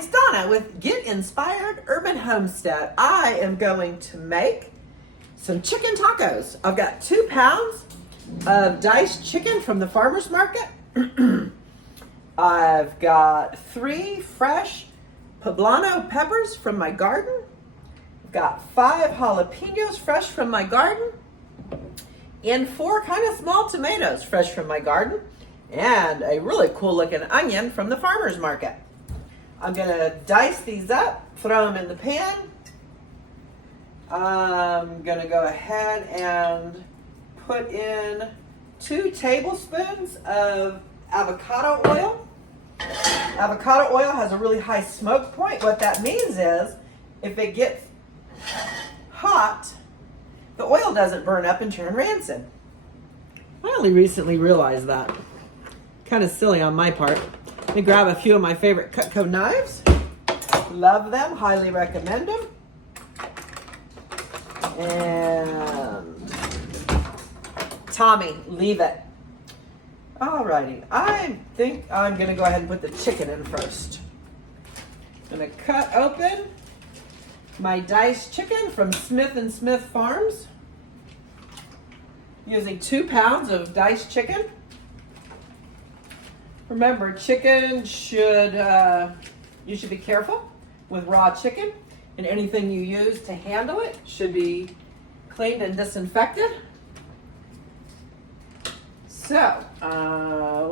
it's Donna with Get Inspired Urban Homestead. I am going to make some chicken tacos. I've got 2 pounds of diced chicken from the farmer's market. I've got 3 fresh poblano peppers from my garden. I've got 5 jalapeños fresh from my garden. And 4 kind of small tomatoes fresh from my garden. And a really cool looking onion from the farmer's market. I'm gonna dice these up, throw them in the pan. I'm gonna go ahead and put in 2 tablespoons of avocado oil. Avocado oil has a really high smoke point. What that means is if it gets hot, the oil doesn't burn up and turn rancid. I only recently realized that. Kind of silly on my part. Let me grab a few of my favorite Cutco knives. Love them, highly recommend them. And Tommy, leave it. Alrighty, I think I'm gonna go ahead and put the chicken in first. I'm gonna cut open my diced chicken from Smith & Smith Farms. Using 2 pounds of diced chicken. Remember, chicken should, you should be careful with raw chicken, and anything you use to handle it should be cleaned and disinfected. So,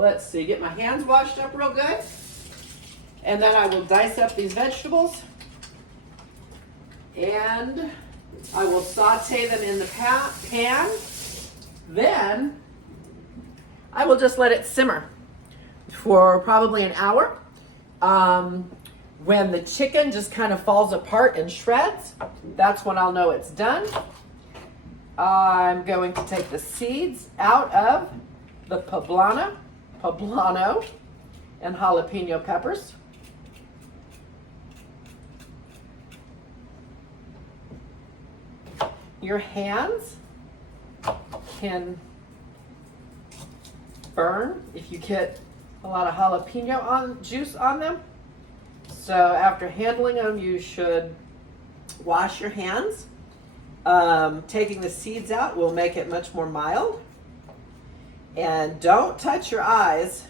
let's see, get my hands washed up real good, and then I will dice up these vegetables, and I will saute them in the pan. Then, I will just let it simmer for probably an hour. When the chicken just kind of falls apart and shreds, that's when I'll know it's done. I'm going to take the seeds out of the poblano and jalapeno peppers. Your hands can burn if you get a lot of jalapeno juice on them. So after handling them, you should wash your hands. Taking the seeds out will make it much more mild. And don't touch your eyes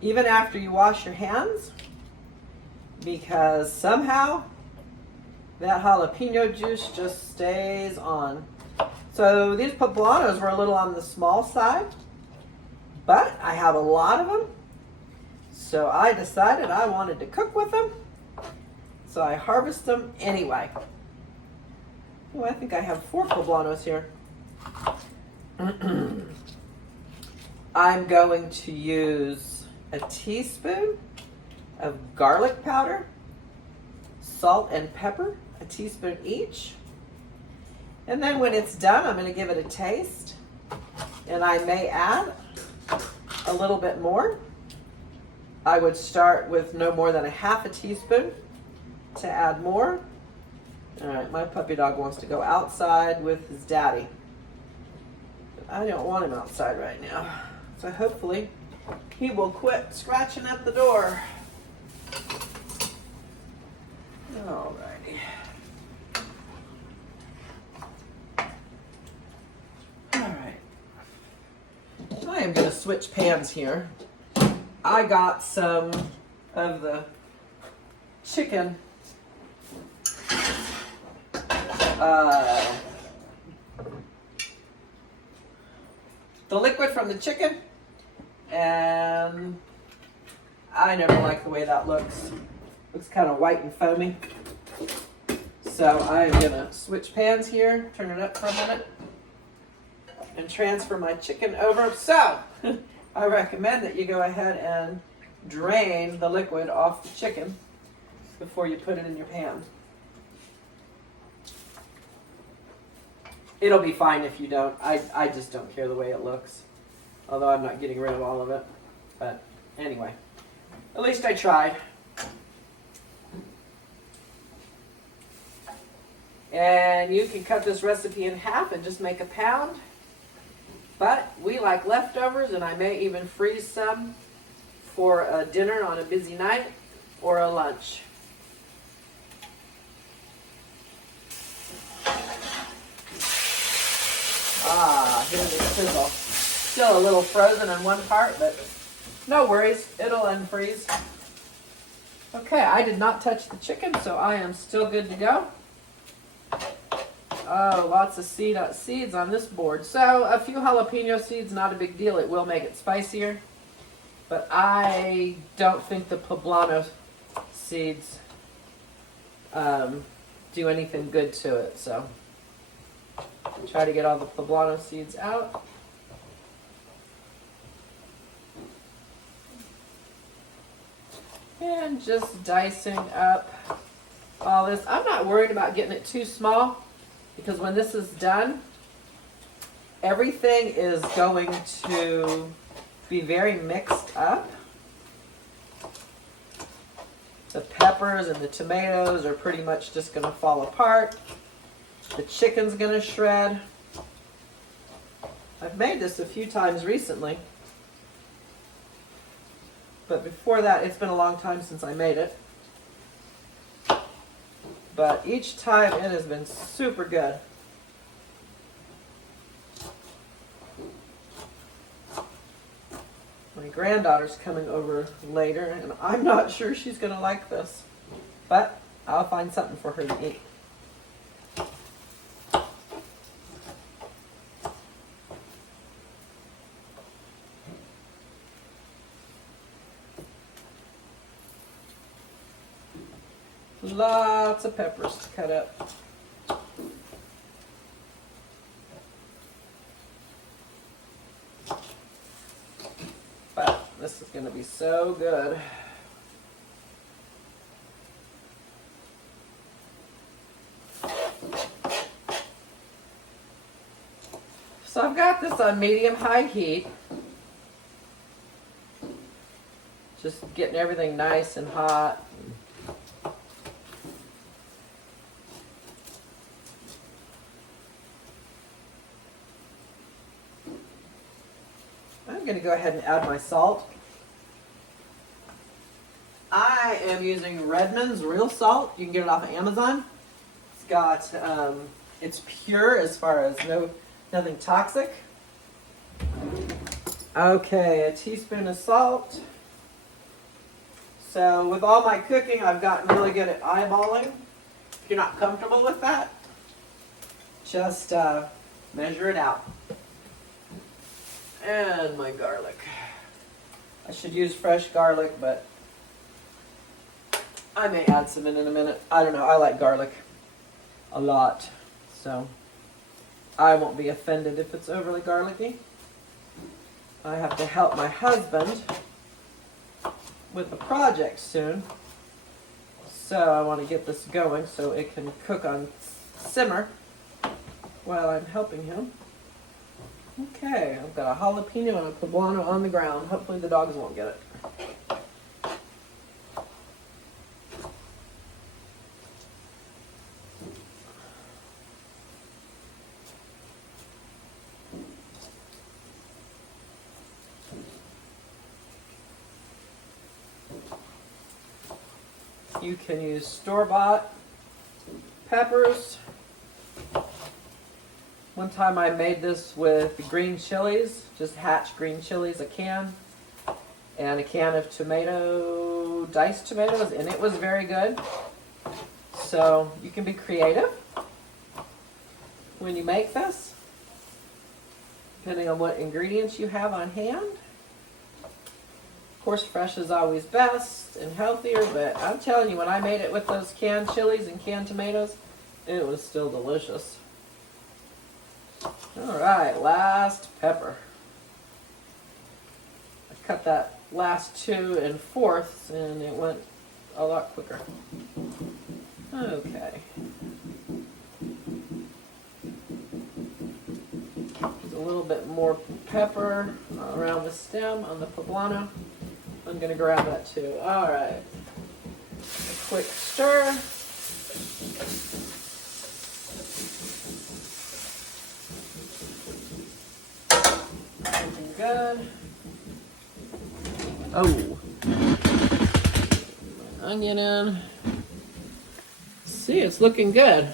even after you wash your hands, because somehow that jalapeno juice just stays on. So these poblanos were a little on the small side, but I have a lot of them. So I decided I wanted to cook with them. So I harvest them anyway. Oh, I think I have 4 poblanos here. I'm going to use a teaspoon of garlic powder, salt and pepper, a teaspoon each. And then when it's done, I'm going to give it a taste. And I may add a little bit more. I would start with no more than a half a teaspoon to add more. All right, my puppy dog wants to go outside with his daddy. But I don't want him outside right now. So hopefully he will quit scratching at the door. Alrighty. Alright. I am going to switch pans here. I got some of the chicken the liquid from the chicken, and I never like the way that looks. Looks kind of white and foamy. So I'm gonna switch pans here, turn it up for a minute, and transfer my chicken over. So I recommend that you go ahead and drain the liquid off the chicken before you put it in your pan. It'll be fine if you don't. I just don't care the way it looks. Although I'm not getting rid of all of it. But anyway, at least I tried. And you can cut this recipe in half and just make a pound. But we like leftovers, and I may even freeze some for a dinner on a busy night, or a lunch. Ah, here's the sizzle. Still a little frozen in one part, but no worries, it'll unfreeze. Okay, I did not touch the chicken, so I am still good to go. Oh, lots of seeds on this board. So a few jalapeno seeds, not a big deal. It will make it spicier. But I don't think the poblano seeds do anything good to it. So try to get all the poblano seeds out. And just dicing up all this. I'm not worried about getting it too small, because when this is done, everything is going to be very mixed up. The peppers and the tomatoes are pretty much just going to fall apart. The chicken's going to shred. I've made this a few times recently, but before that, it's been a long time since I made it. But each time it has been super good. My granddaughter's coming over later, and I'm not sure she's going to like this, but I'll find something for her to eat. Lots of peppers to cut up. But this is going to be so good. So I've got this on medium-high heat. Just getting everything nice and hot. I'm going to go ahead and add my salt. I am using Redmond's real salt. You can get it off of Amazon. It's got, it's pure as far as nothing toxic. Okay, a teaspoon of salt. So with all my cooking, I've gotten really good at eyeballing. If you're not comfortable with that, just measure it out. And my garlic. I should use fresh garlic, but I may add some in a minute. I don't know. I like garlic a lot, so I won't be offended if it's overly garlicky. I have to help my husband with a project soon, so I want to get this going so it can cook on simmer while I'm helping him. Okay, I've got a jalapeno and a poblano on the ground. Hopefully the dogs won't get it. You can use store-bought peppers. One time I made this with green chilies, just hatch green chilies, a can, and a can of diced tomatoes, and it was very good. So you can be creative when you make this, depending on what ingredients you have on hand. Of course, fresh is always best and healthier, but I'm telling you, when I made it with those canned chilies and canned tomatoes, it was still delicious. All right, last pepper. I cut that last 2 in fourths and it went a lot quicker. Okay. There's a little bit more pepper around the stem on the poblano. I'm going to grab that too. All right. A quick stir. Good. Oh. onion in. See, it's looking good.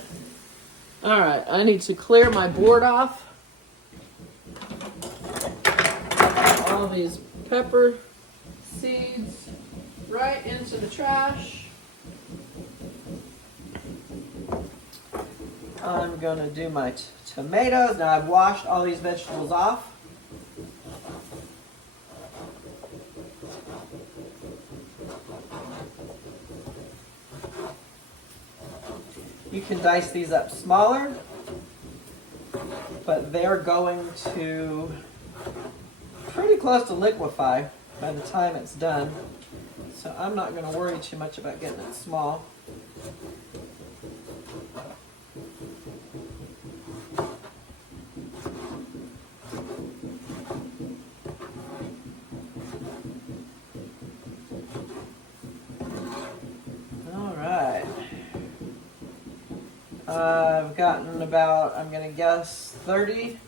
All right, I need to clear my board off. All these pepper seeds right into the trash. I'm gonna do my tomatoes. Now I've washed all these vegetables off. You can dice these up smaller, but they're going to pretty close to liquefy by the time it's done. So I'm not going to worry too much about getting it small. I've gotten about, I'm going to guess, 30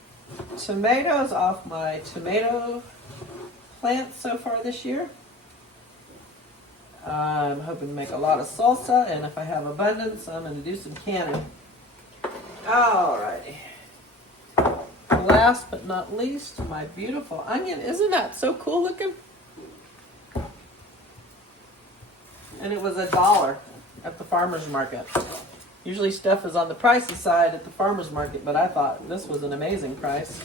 tomatoes off my tomato plants so far this year. I'm hoping to make a lot of salsa, and if I have abundance, I'm going to do some canning. Alrighty. Last but not least, my beautiful onion. Isn't that so cool looking? And it was $1 at the farmer's market. Usually stuff is on the pricey side at the farmer's market, but I thought this was an amazing price.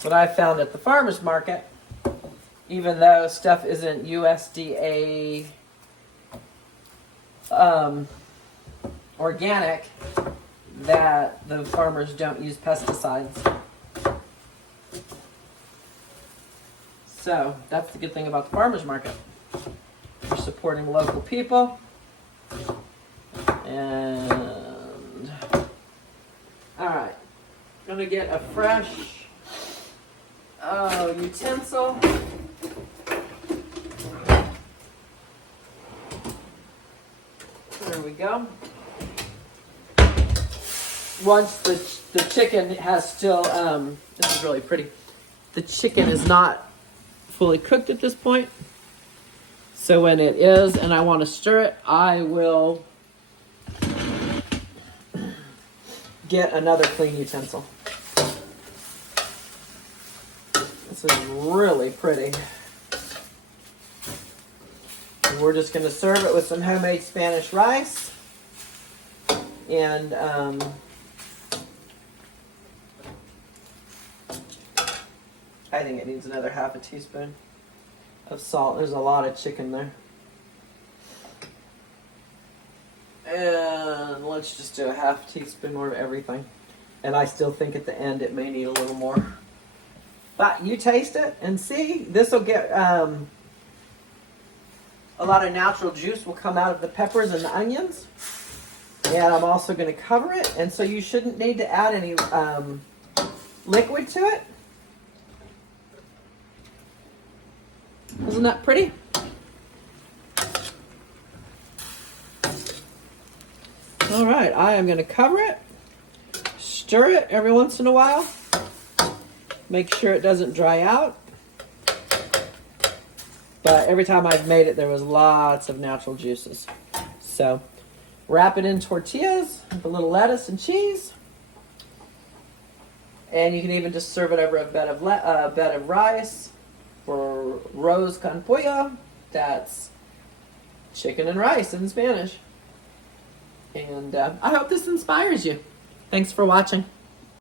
What I found at the farmer's market, even though stuff isn't USDA organic, that the farmers don't use pesticides. So that's the good thing about the farmer's market. We're supporting local people. And all right, I'm gonna get a fresh utensil. There we go. Once the chicken has still, this is really pretty. The chicken is not fully cooked at this point. So when it is and I want to stir it, I will get another clean utensil. This is really pretty. And we're just going to serve it with some homemade Spanish rice. And I think it needs another half a teaspoon of salt. There's a lot of chicken there. And let's just do a half teaspoon more of everything. And I still think at the end it may need a little more. But you taste it and see. This will get a lot of natural juice will come out of the peppers and the onions. And I'm also going to cover it. And so you shouldn't need to add any liquid to it. Isn't that pretty? All right, I am going to cover it, stir it every once in a while, make sure it doesn't dry out. But every time I've made it, there was lots of natural juices. So wrap it in tortillas with a little lettuce and cheese. And you can even just serve it over a bed of rice. For arroz con pollo, that's chicken and rice in Spanish. And I hope this inspires you. Thanks for watching.